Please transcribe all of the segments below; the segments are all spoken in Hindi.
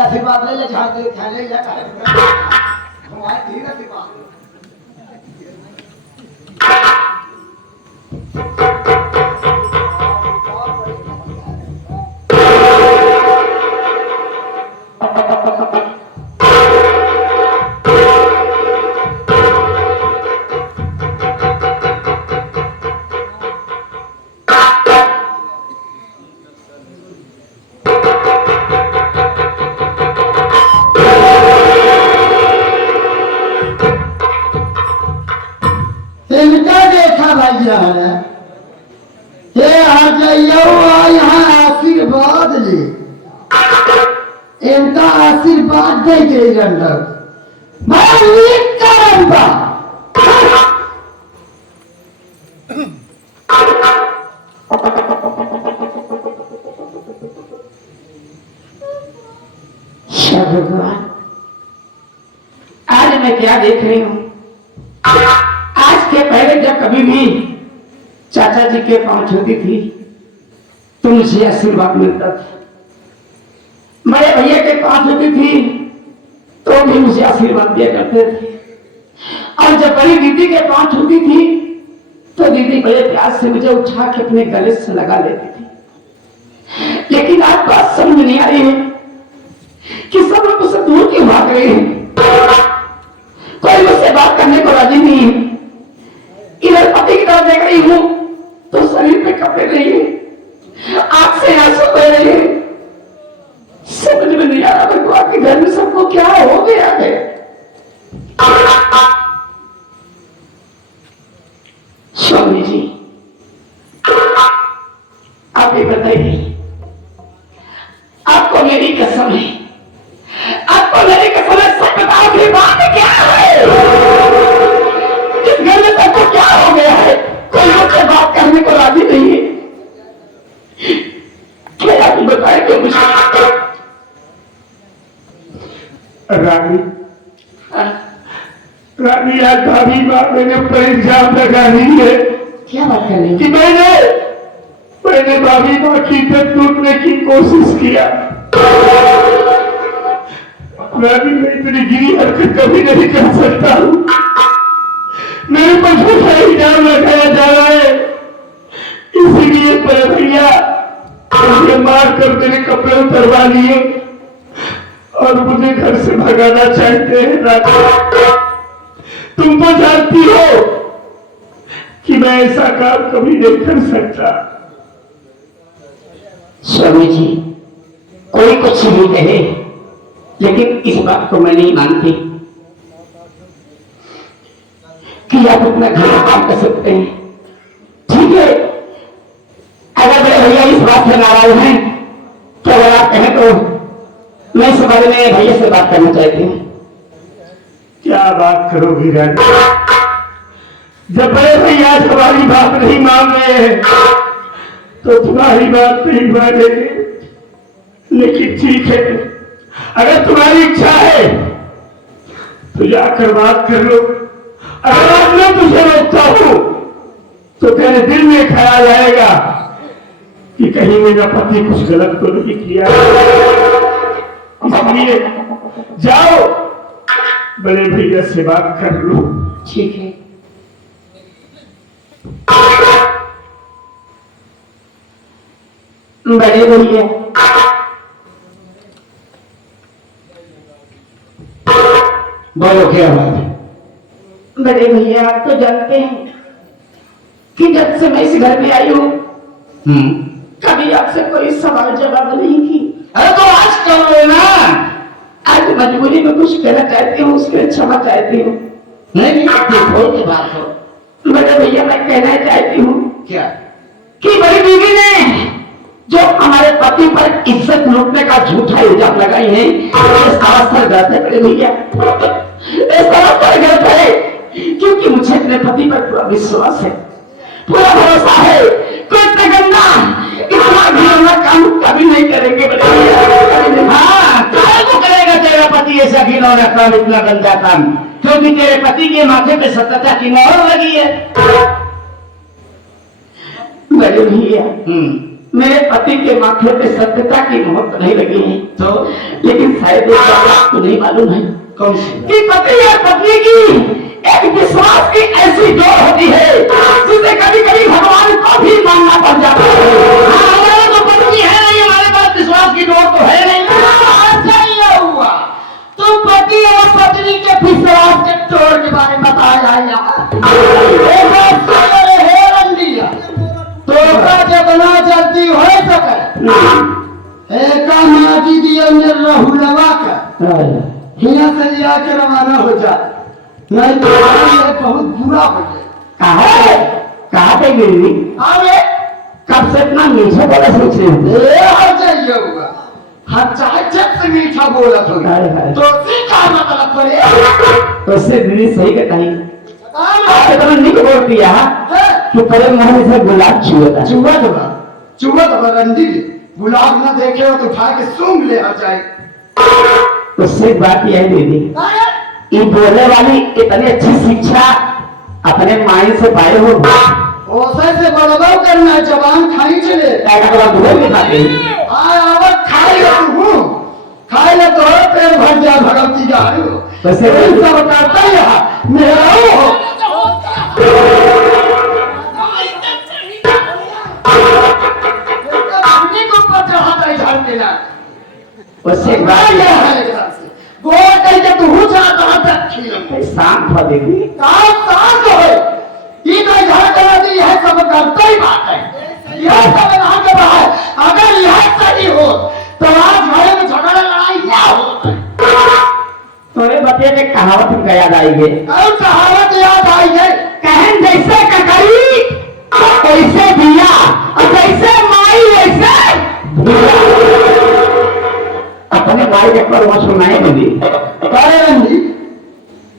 आशीर्वाद ले ले झाड़ दे खाने जा हमारे धीरे धीरे आशीर्वाद ले इनका आशीर्वाद दे गई अंदर भगवान आज मैं क्या देख रही हूँ। आज के पहले जब कभी भी चाचा जी के पहुंच होती थी तो मुझे आशीर्वाद मिलता था। बड़े भैया के पहुंच होती थी तो भी मुझे आशीर्वाद दिया करते थे। और जब बड़ी दीदी के पहुंच होती थी तो दीदी बड़े प्यार से मुझे उठा के अपने गले से लगा लेती थी। लेकिन आज बात समझ नहीं आ रही है कि सब लोग मुझसे दूर क्यों भाग रहे हैं। कोई मुझसे बात करने को राजी नहीं है। इधर पति की तरफ देख रही हूं तो शरीर पे कपड़े नहीं है, आंख से आंसू बह रहे हैं। समझ में नहीं आ रहा भगवान के घर में सबको क्या हो गया है। स्वामी जी आप ये बताइए, आपको मेरी कसम है, आपको मेरी कसम है, सच बताओ कि बात क्या है। इस घर में सबको क्या हो गया है। कोई मुझसे बात करने को राजी नहीं है। क्या आप बताए क्यों मुझे। रानी रानी आज भाभी बात मैंने पर इल्जाम लगा दी है। क्या बात कर रही कि मैंने भाभी माँ की इज्जत लूटने की कोशिश किया। रानी मैं इतनी गिरी हरकत कभी नहीं कर सकता हूँ। मेरे पर झूठा इल्जाम लगाया जा रहा है, इसीलिए बड़े भैया मुझे मार कर मेरे कपड़े उतरवा लिए और मुझे घर से भगाना चाहते हैं। तुम तो जानती हो कि मैं ऐसा काम कभी नहीं कर सकता। स्वामी जी कोई कुछ भी कहे लेकिन इस बात को मैं नहीं मानती कि आप अपना घर काम कर सकते हैं। ठीक है, अगर बड़े भैया इस बात से नाराज हैं तो अगर आप कहें तो मैं इस बारे में भैया से बात करना चाहती हूँ। क्या बात करोगी रानी। जब बड़े भैया तुम्हारी बात नहीं मान रहे हैं तो तुम्हारी बात नहीं मानेंगे। लेकिन ठीक है, अगर तुम्हारी इच्छा है तो जाकर बात कर लो। अगर आज मैं तुझे रोकता हूं तो तेरे दिल में ख्याल आएगा कि कहीं मेरा पति कुछ गलत तो नहीं किया। इसलिए जाओ बड़े भैया से बात कर लो। ठीक है। बड़े भैया बोलो क्या बात है। बड़े भैया आप तो जानते हैं कि जब से मैं इस घर में आई हूँ कभी आपसे कोई सवाल जवाब नहीं की। अरे तो आज करो ना। आज मजबूरी में कुछ कहना चाहती हूँ, उसके लिए क्षमा चाहती हूँ। नहीं खोल के बात हो। बड़े भैया मैं कहना चाहती हूँ क्या कि बड़ी बीवी ने जो हमारे पति पर इज्जत लूटने का झूठा इल्जाम लगाई है सरासर गलत है बड़े भैया, सरासर गलत है। क्योंकि मुझे अपने पति पर पूरा विश्वास है, पूरा भरोसा है। कोई इतना गंदा इतना घिनौना काम कभी नहीं करेंगे बड़े भैया। हाँ को करेगा तेरा पति ऐसा घिनौना काम, इतना गंदा काम, क्योंकि तेरे पति के माथे पे सत्यता की मोहर लगी है। बड़े भैया मेरे पति के माथे पे सत्यता की मोहर नहीं लगी है तो, लेकिन शायद एक बात तो नहीं मालूम है कौन सी कि पति या पत्नी की एक विश्वास की ऐसी डोर होती है जिसे कभी कभी भगवान को भी मानना पड़ जाता है। हमारे तो पत्नी है नहीं, हमारे पास विश्वास की डोर तो है नहीं। अच्छा ये हुआ तुम पति और पत्नी के विश्वास के डोर के बारे में बताया यार। तो जबना चलती हो सके एका माटी दिया रहुलवा का हिया से लिया के रवाना हो जा, नहीं तो ये बहुत बुरा हो जाए। कहा पे गिरी अरे कब से इतना मीठा बोला सोच रहे हो? हर चाहिए होगा हर चाहे जब से मीठा बोला तो सीखा मतलब पड़े तो उससे दीदी सही कहता है आपने तो निक बोल दिया कि परे मोहन से गुलाब छुआ चुआ तो रंडी गुलाब ना देखे हो तो उठा के सूंघ ले आ जाए। उससे बात यह है दीदी, ये बोलने वाली इतनी अच्छी शिक्षा अपने माई से पाए हो ओसे से बड़बाव करना है, जवान खाई चले खाई ले तो पेट भर जा भगवती जा वैसे सब करता है मेरा हो उससे बात यह है गोवा कहीं के तू जाता है तक शांत हो दीदी शांत हो ये तो यहाँ करा दी है सब करता ही बात है यह सब यहाँ के है। अगर यह सही हो तो आज घरे में झगड़ा लड़ाई क्या हो। थोड़े बच्चे के कहावत हमका याद आई है और कहावत याद आई है कहन जैसे ककड़ी वैसे दिया और जैसे माई वैसे अपने माई के पर वो सुनाए दीदी अरे रंजी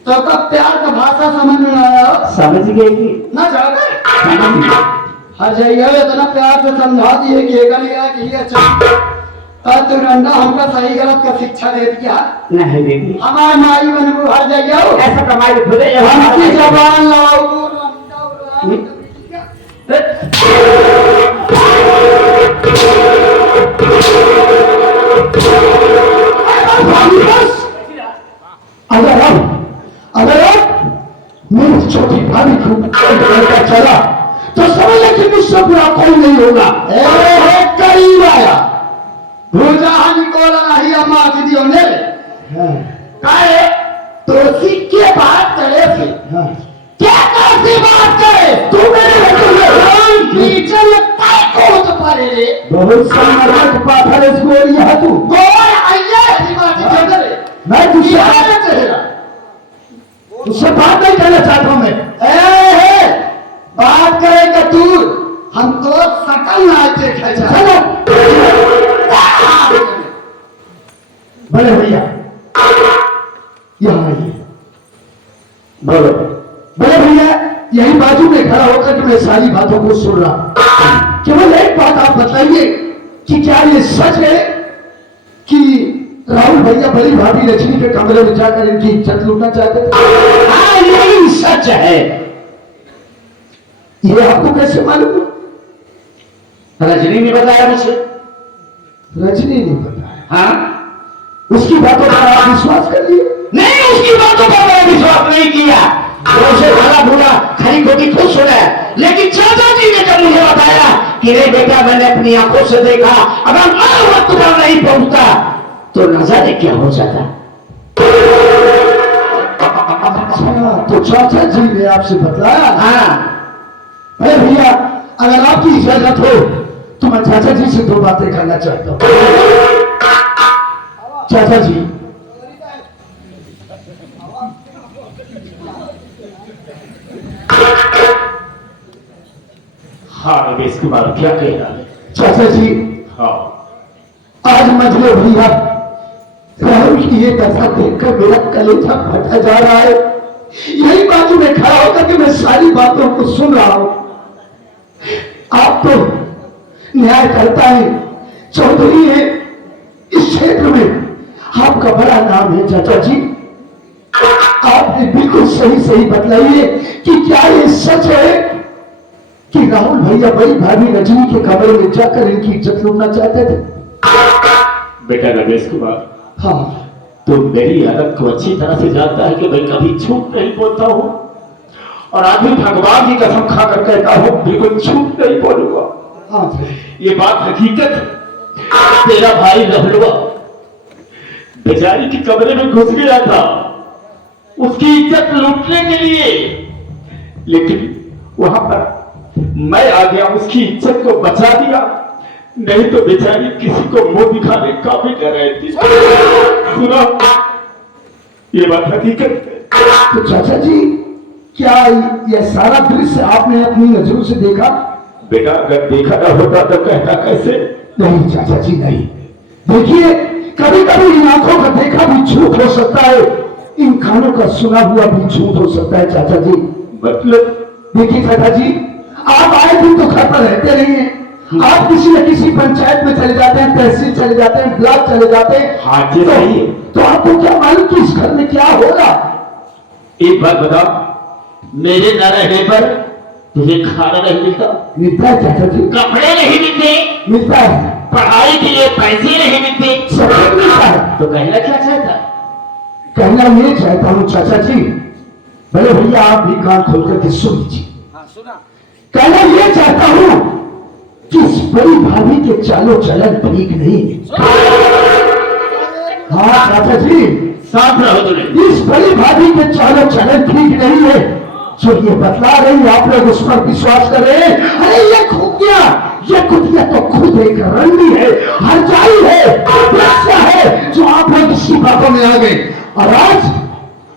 तो कब प्यार का भाषा समझ में आया समझ गए कि ना जाकर समझ गए। हर जगह इतना प्यार से समझा दिए कि एक लिया कि ये अच्छा तब तो रंडा हमका सही गलत का शिक्षा दे दिया नहीं दीदी हमारे माई बनबू हर जगह ऐसा कमाई खुदे हमकी जबान लाओ अगर मेरी छोटी भाभी को चला तो समझ कि मुझसे बुरा कोई नहीं होगा। करीब आया भूजा निकोला नहीं अम्मा दीदियों ने कहे तो सिक्के बात करे थे क्या कैसी बात करे तू मेरे पीछे तो पारे रे बहुत समर्थ पाथर इस गोरी है तू गोर आइए हिमाचल चले मैं चेहरा तुझसे बात नहीं करना चाहता हूं मैं। बात करेगा तू हम तो सकल ना देखे चलो बड़े भैया यहाँ आइए। बोलो बड़े भैया यही बाजू में खड़ा होकर के मैं सारी बातों को सुन रहा। केवल एक बात आप बताइए कि क्या ये सच है कि राहुल भैया बड़ी भाभी लक्ष्मी के कमरे में जाकर इनकी इज्जत लूटना चाहते थे? हाँ यही सच है। ये आपको कैसे मालूम? रजनी ने बताया मुझे। रजनी ने बताया? हाँ उसकी बातों पर आप विश्वास कर लिए? नहीं उसकी बातों पर मैंने विश्वास नहीं किया। उसे भला भूला खरी खोटी खुश हो गया, लेकिन चाचा जी ने जब मुझे बताया कि रे बेटा मैंने अपनी आंखों से देखा, अगर मैं वक्त पर नहीं पहुंचता तो न जाने क्या हो जाता। अच्छा तो चाचा जी ने आपसे बतलाया? हाँ अरे भैया अगर आपकी इजाजत हो तो मैं चाचा जी से दो बातें करना चाहता हूँ। चाचा जी हाँ इसके बाद क्या कह रहा है? चाचा जी हाँ आज मजले भैया राहुल की ये दशा देखकर मेरा कलेजा फटा जा रहा है। यही बातों में खड़ा होकर के मैं सारी बातों को सुन रहा हूं। आप तो न्याय करता है, चौधरी है, इस क्षेत्र में आपका बड़ा नाम है। चाचा जी आपने बिल्कुल सही सही बतलाइए कि क्या ये सच है कि राहुल भैया बड़ी भाभी रजनी के कमरे में जाकर इनकी इज्जत लूटना चाहते थे। बेटा रमेश कुमार, हाँ तो मेरी आदत को अच्छी तरह से जानता है कि मैं कभी झूठ नहीं बोलता हूँ, और आज भी भगवान की कसम खाकर कहता हूँ बिल्कुल झूठ नहीं बोलूंगा। हाँ ये बात हकीकत है। तेरा भाई लहलुआ बेचारी के कमरे में घुस गया था उसकी इज्जत लूटने के लिए, लेकिन वहां पर मैं आ गया, उसकी इज्जत को बचा दिया, नहीं तो बेचारी किसी को मुंह दिखाने का भी न रहती। सुनो, ये बात हकीकत है। तो चाचा जी, क्या यह सारा दृश्य आपने अपनी नजरों से देखा? बेटा अगर देखा न होता तो कहता कैसे? नहीं चाचा जी नहीं। देखिए, कभी कभी इन आंखों का देखा भी झूठ हो सकता है, इन कानों का सुना हुआ भी झूठ हो सकता है चाचा जी। मतलब? देखिए चाचा जी, आप आए दिन तो घर पर रहते नहीं हैं। आप किसी न किसी पंचायत में चले जाते हैं, तहसील चले जाते हैं, ब्लॉक चले जाते हैं। हाँ जी सही है। तो आपको क्या मालूम कि इस घर में क्या होगा? एक बात बताओ, मेरे न रहने पर तुझे खाना नहीं मिलता? मिलता है चाचा जी, कपड़े नहीं मिलते, मिलता है, पढ़ाई के लिए पैसे नहीं मिलते, सब कुछ मिलता है। तो कहना क्या चाहता? कहना ये चाहता हूँ चाचा जी, भले भैया आप भी कान खोल करके सुन लीजिए। कहना ये चाहता हूँ कि इस बड़ी भाभी के चालो चलन ठीक नहीं है। हाँ चाचा जी, साफ रहो तुझे। इस बड़ी भाभी के चालो चलन ठीक नहीं है जो ये बतला रही, आप लोग उस पर विश्वास कर रहे हैं। अरे ये खुदिया, ये कुतिया तो खुद एक रंडी है, हरजाई है, बेस्या है, जो आप लोग इसी बातों में आ गए। और आज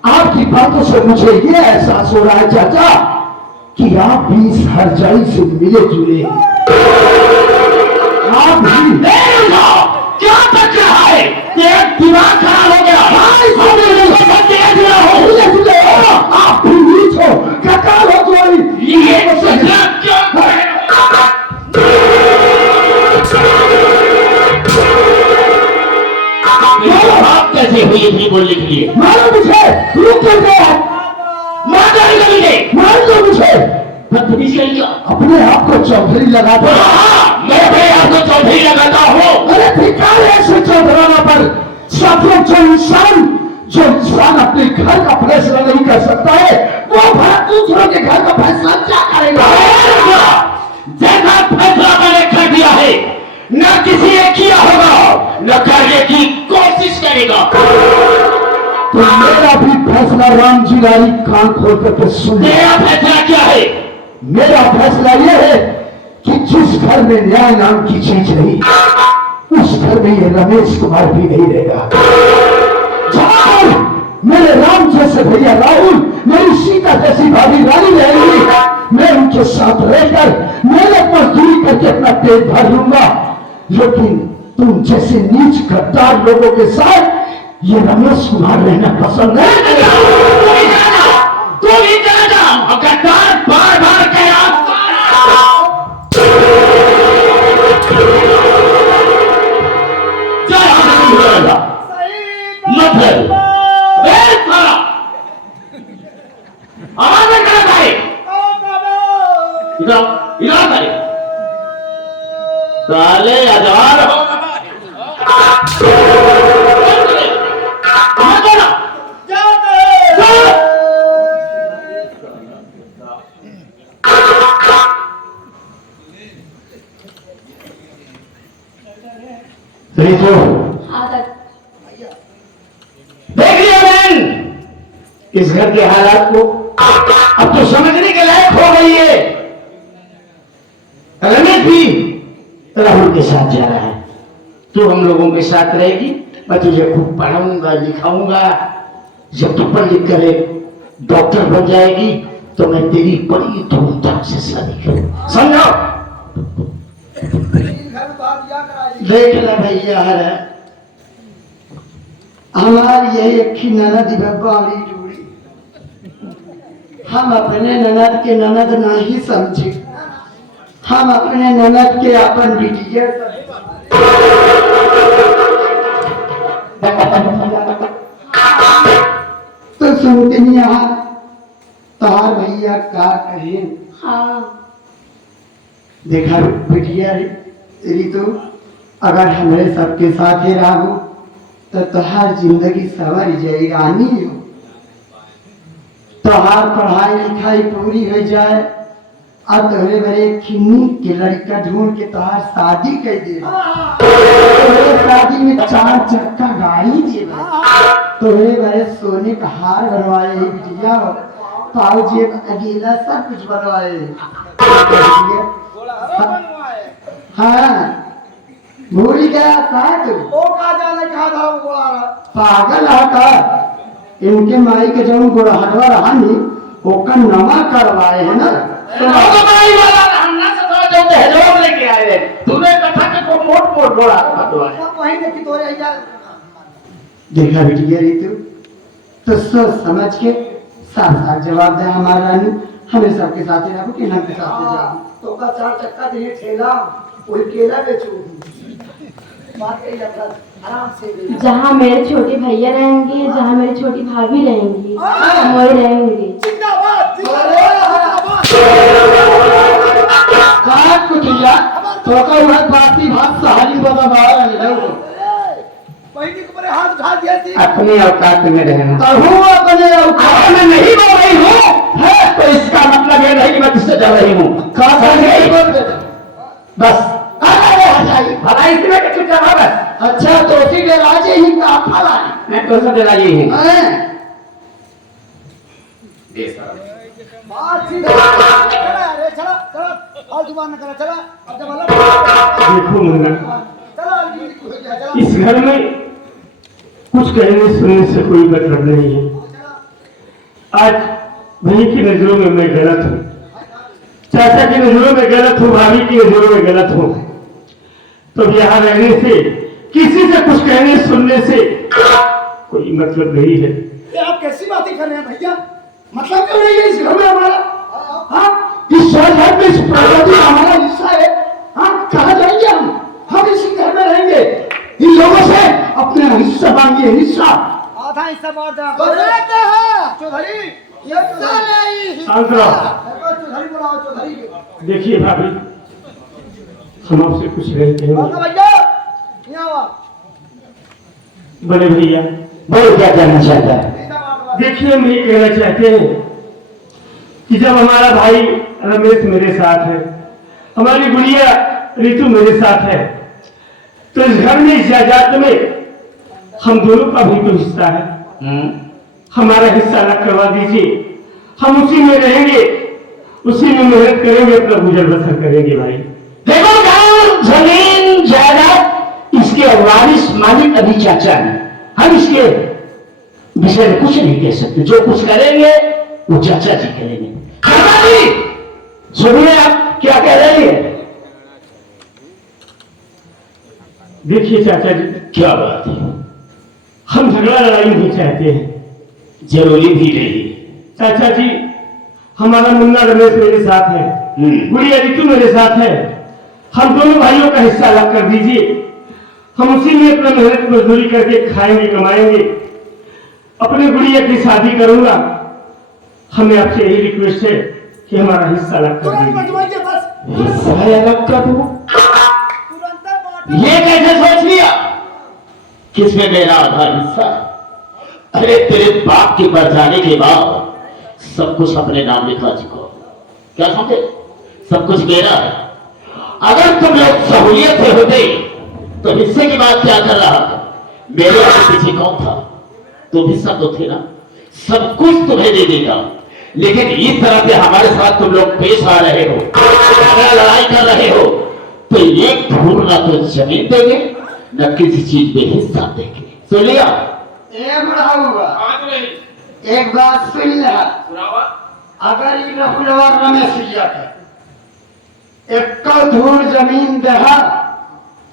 आपकी बातों से मुझे ये एहसास हो रहा है चाचा कि आप भी इस हरजाई से मिले जुले हैं। आप भी क्या बच रहा है? तेरा दिमाग खराब हो गया। आप भी नीच हो, कतार हो कोई। ये क्या बात कैसे हुई इतनी बोलने के लिए? मारो मुझे, रुक गया, मार दो मुझे। बदतमीज कहीं क्या? अपने आप को चौधरी लगा दो। मैं अपने आप को चौधरी लगाता हूँ। अरे धिक्कार है ऐसे चौधराना पर। साथियों, जो इंसान अपने घर का फैसला नहीं कर सकता है, वो भला दूसरों के घर का फैसला क्या करेगा? जैसा फैसला मैंने कर दिया है, न किसी ने किया होगा, न करने की कोशिश करेगा। तो मेरा भी फैसला राम जी लाई कान खोल करके सुन। तेरा फैसला क्या है? मेरा फैसला यह है कि जिस घर में न्याय नाम की चीज नहीं, उस घर में ये रमेश कुमार भी नहीं रहेगा। जहां मेरे राम जैसे भैया राहुल, मेरी सीता जैसी भाभी रानी रहेंगी, मैं उनके साथ रहकर मेहनत मजदूरी करके अपना पेट भर लूंगा। लेकिन तुम जैसे नीच गद्दार लोगों के साथ ये रमेश कुमार रहना पसंद नहीं करेगा। गद्दार बार बार कह मतलब आवाज में करा भाई, इधर भाई साले हजार देख लिया बहन इस घर के हालात को, अब तो समझने के लायक हो गई है। रमेश भी राहुल के साथ जा रहा है, तो हम लोगों के साथ रहेगी। मैं तुझे खूब पढ़ाऊंगा लिखाऊंगा, जब तू पढ़ लिख कर डॉक्टर बन जाएगी तो मैं तेरी बड़ी धूमधाम से शादी करूंगा, समझो? देख ले भैया हमारी यही अखी ननद बाड़ी जोड़ी, हम अपने ननद के ननद नहीं समझे, हम अपने ननद के अपन बिटिया तो सुनते नहीं यहाँ तार भैया का कहे। हाँ देखा बिटिया रितु, अगर हमारे सबके साथ ही रहो तो तोहार जिंदगी सवर जाए रानी हो। तोहार पढ़ाई लिखाई पूरी हो जाए और तोहरे बड़े खिन्नी के लड़का ढूंढ के तोहार शादी कर दे। तोहरे शादी में 4 चक्का गाड़ी दे, तोहरे बड़े सोने का हार बनवाए बिटिया, पाऊ जेब अकेला सब कुछ बनवाए। हाँ भूल गया था तू। ओ का जाने कहा था वो बोला रहा। पागल है का? इनके माई के जब गोड़हरवा रहा नहीं ओका नवा करवाए है ना। तो माई वाला हमना से तो जो दहलोग लेके आए रे, तूने कथा के को मोट गोड़ा खतवाए। सब वही देखी तोरे आइया। देखा बिटिया रितु, तो सोच समझ के साथ साथ जवाब दे हमारा रानी, हमें सबके साथ ही रहो कि हम के साथ ही जाओ। तो का 4 चक्का दिए ठेला, कोई केला बेचू। बात कही आराम से। जहाँ मेरे छोटे भैया रहेंगे, जहाँ मेरी छोटी भाभी रहेंगी, वही रहेंगे। जिंदाबाद बात कुटिया तो का हुआ बाती भात सहारी बाबा बाहर निकल। बहनी के ऊपर हाथ उठा दिया थी। अपनी औकात में रहना। कहूँ अपने औकात मैं नहीं बोल रही हूँ, है तो इसका मतलब ये नहीं कि मैं तुझसे डर रही हूँ। बस भलाई इसमें कि तू डरा बस। अच्छा तो उसी के राजे ही का फल आए। मैं तो सब डरा ही हूँ। बात सीधा चला रे, चला चला फालतू बात न करा, चला अब जब अलग देखो मुन्ना, चला चला इस घर में कुछ कहने सुनने से कोई मतलब नहीं है। आज भाई की नजरों में मैं गलत हूँ, चाचा की नजरों में गलत हूँ, भाभी की नजरों में गलत हूँ। तो यहाँ रहने से, किसी से कुछ कहने सुनने से कोई मतलब नहीं है। ये आप कैसी बातें कर रहे हैं भैया? मतलब क्यों नहीं है इस घर में हमारा? हाँ इस शहर में इस प्रगति ये हमारा हिस्सा है। हाँ कहाँ जाएंगे हम इसी घर में रहेंगे। इन लोगों से अपने हिस्सा मांगिए, हिस्सा। आधा हिस्सा बांट दो। चौधरी ये चौधरी शांत रहो। चौधरी बुलाओ, चौधरी के। देखिए भाभी, हम आपसे कुछ नहीं कहेंगे। भैया यहाँ आओ। बड़े भैया, बोल क्या कहना चाहता है? देखिए हम ये कहना चाहते हैं कि जब हमारा भाई रमेश मेरे साथ है, हमारी गुड़िया रितु मेरे साथ है, तो इस घर में, इस जायदाद में हम दोनों का भी तो हिस्सा है। हमारा हिस्सा अलग करवा दीजिए, हम उसी में रहेंगे, उसी में मेहनत करेंगे, अपना गुजर बसर करेंगे। भाई देखो गांव जमीन जायदाद इसके वारिस मालिक अभी चाचा है, हम इसके विषय में कुछ नहीं कह सकते। जो कुछ करेंगे वो चाचा जी करेंगे। चाचा जी सुनिए, आप क्या कह रही है? देखिए चाचा जी, क्या बात है? हम झगड़ा लड़ाई नहीं चाहते हैं। जरूरी भी नहीं। चाचा जी, हमारा मुन्ना रमेश मेरे साथ है, गुड़िया रितु मेरे साथ है, हम दोनों भाइयों का हिस्सा अलग कर दीजिए, हम उसी में अपना मेहनत मजदूरी करके खाएंगे, कमाएंगे, अपने गुड़िया की शादी करूंगा। हमें आपसे यही रिक्वेस्ट है कि हमारा हिस्सा अलग कर दीजिए। हिस्सा अलग कर दूं? ये कैसे सोच लिया? किसमें मेरा आधा हिस्सा? अरे तेरे बाप के पर जाने के बाद सब कुछ अपने नाम लिखा चुका, क्या समझे? सब कुछ मेरा है। अगर तुम लोग सहूलियत से होते तो हिस्से की बात क्या कर रहा था? मेरे आगे पीछे कौन था? तुम हिस्सा तो थे ना, सब कुछ तुम्हें दे देगा। लेकिन इस तरह से हमारे साथ तुम लोग पेश आ रहे हो, लड़ाई कर रहे हो, तो एक धूल ना तो जमीन देंगे न किसी चीज में हिस्सा देंगे। सुन लिया? एक बात सुन ले, अगर ये रहुलवा रमेश भैया के एक धूल जमीन देहा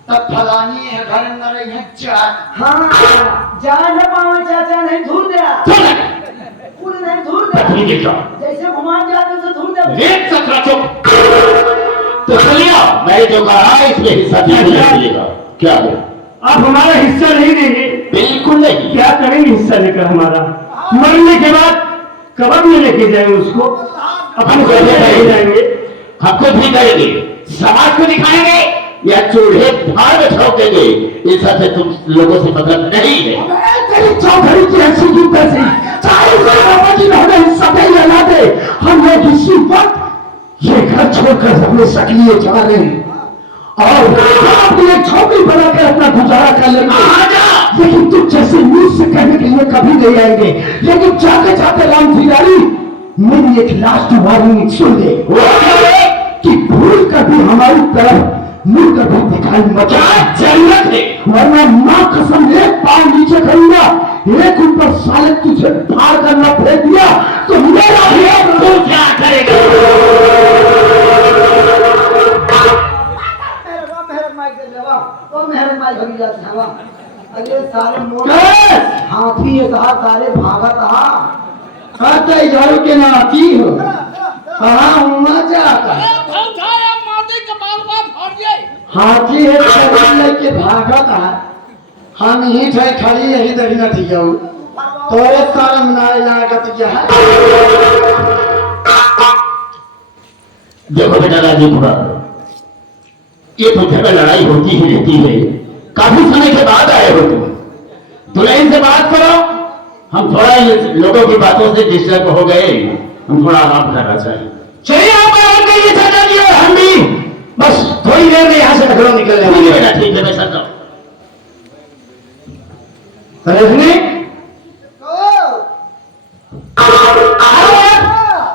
तब फलानी है घर न रही है चार। हाँ जान है पावन चाचा, नहीं धूल दिया, फूल नहीं धूल दिया, जैसे घुमान जाते उसे धूल दिया। चुप। तो चलिए, मैं जो कहा इसमें हिस्सा मिलेगा। क्या है? आप हमारा हिस्सा नहीं देंगे? बिल्कुल नहीं। क्या करेंगे हिस्सा लेकर? हमारा मरने के बाद कब्र में लेके जाएंगे उसको, अपन को ले जाएंगे, हमको भी करेंगे, समाज को दिखाएंगे या चूल्हे भाड़ में ठोक देंगे, इन सबसे तुम लोगों से मतलब नहीं है। तेरी चौधरी की ऐसी की तैसी, चाहे बाबा जी हमें हिस्सा दे या ना दे, हम लोग इसी वक्त ये घर छोड़कर अपने सकलिए जा रहे हैं और हम अपनी एक झोपड़ी बनाकर अपना गुजारा कर लेंगे। लेकिन तुम जैसे मुझ से कहने के लिए कभी नहीं आएंगे। लेकिन जाते जाते राम जिलानी मेरी एक लास्ट वार्निंग सुन ले कि भूल कर भी हमारी तरफ मुड़ कर भी दिखाई मत जरूरत है, वरना मां कसम एक पांव नीचे करूंगा, एक ऊपर साले तुझे फाड़ करना फेंक दिया तो मेरा तू क्या करेगा? अरे सारे हाथी ये कहा सारे भागा था झाड़ू के नाती हो हाँ मजा आता हाथी है के भागा था हम ही थे खाली यही दही न थी जाऊ तोरे सारा मनाए लागत क्या है। देखो बेटा राजीपुरा, ये तो जगह लड़ाई होती ही रहती है, काफी समय के बाद आए हो तुम, दुल्हन से बात करो। हम थोड़ा लोगों की बातों से डिस्टर्ब हो गए, हम थोड़ा आराम करना चाहिए। चलिए आप आराम करिए चाचा जी और हम भी बस थोड़ी देर में यहाँ से लखनऊ निकलने वाले हैं। बेटा ठीक है, मैं चलता हूँ। रजनी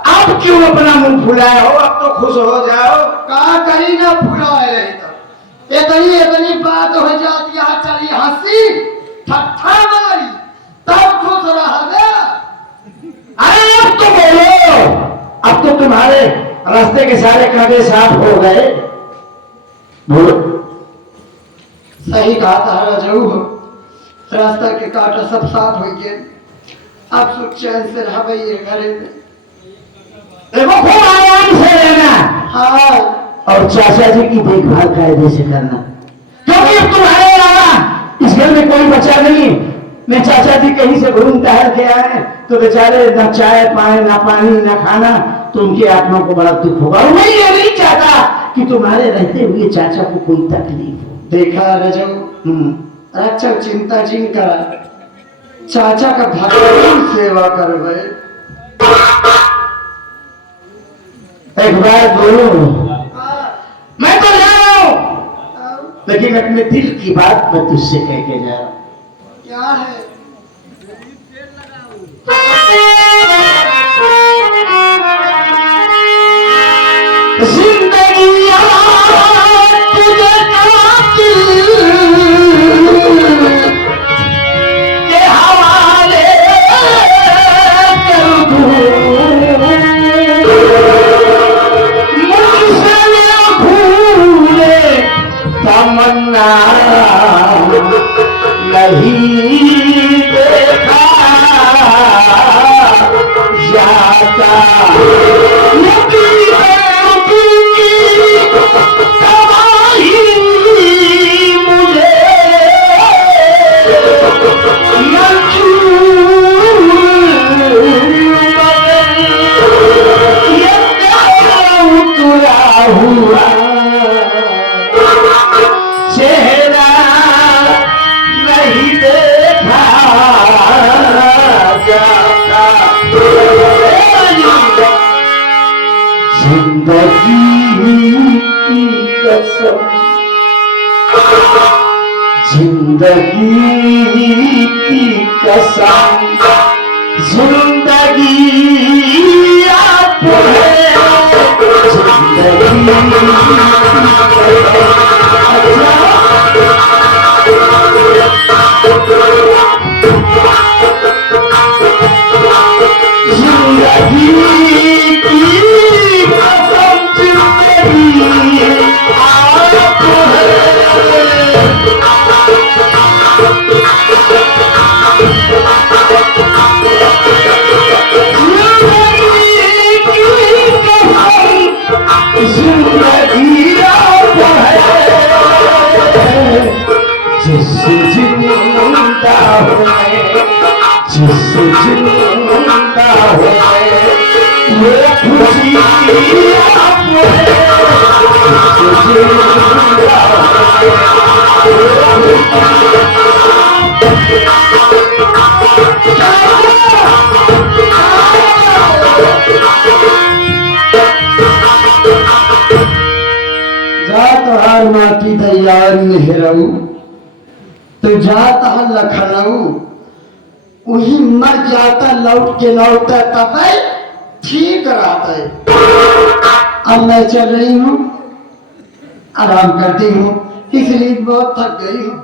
आप क्यों अपना मुंह फुलाए हो? अब तो खुश हो जाओ। कहा कहीं ना फुलाए रहे तो इतनी इतनी बात हो जाती है, चली हंसी ठट्ठा मारी तब खुश रहा गया। अरे अब तो बोलो, अब तो तुम्हारे रास्ते के सारे कांटे साफ हो गए। बोलो। सही कहा था रजऊ, रास्ता के कांटा सब साफ हो गए, अब सुख चैन से रह गई घरे में। देखो खूब आराम से रहना। हाँ और चाचा जी की देखभाल कायदे से करना, क्योंकि अब तुम्हारे अलावा इस घर में कोई बचा नहीं। मैं चाचा जी कहीं से घूम टहल के आए तो बेचारे न चाय पाए, न पानी, न खाना, तो उनकी आत्मा को बड़ा दुख होगा। और मैं ये नहीं चाहता कि तुम्हारे रहते हुए चाचा को कोई तकलीफ हो। देखा रजऊ, अच्छा चिंता जिन करा, चाचा का भगवान सेवा करवे। एक बार बोलो, मैं तो जा रहा हूं, लेकिन अपने दिल की बात मैं तुझसे कह के जा रहा हूं। क्या है? जिंदगी तुझे कातिल के हवाले कर दूं, मुझसे न भूले तमन्ना नहीं देखा जाता, तबाही मुझे मंजूर, मगर ये उतरा हुआ चेहरा नहीं देखा जाता। जिंदगी की कसम, जिंदगी की कसम, जिंदगी आप है, जिंदगी जिस जिंदा है ये खुशी जा तोहार माटी तैयार मेहरऊ तो जाता है लखनऊ वही मर जाता लौट के लौटता तब ठीक रहता है। अब मैं चल रही हूँ आराम करती हूँ इसलिए बहुत थक गई हूँ।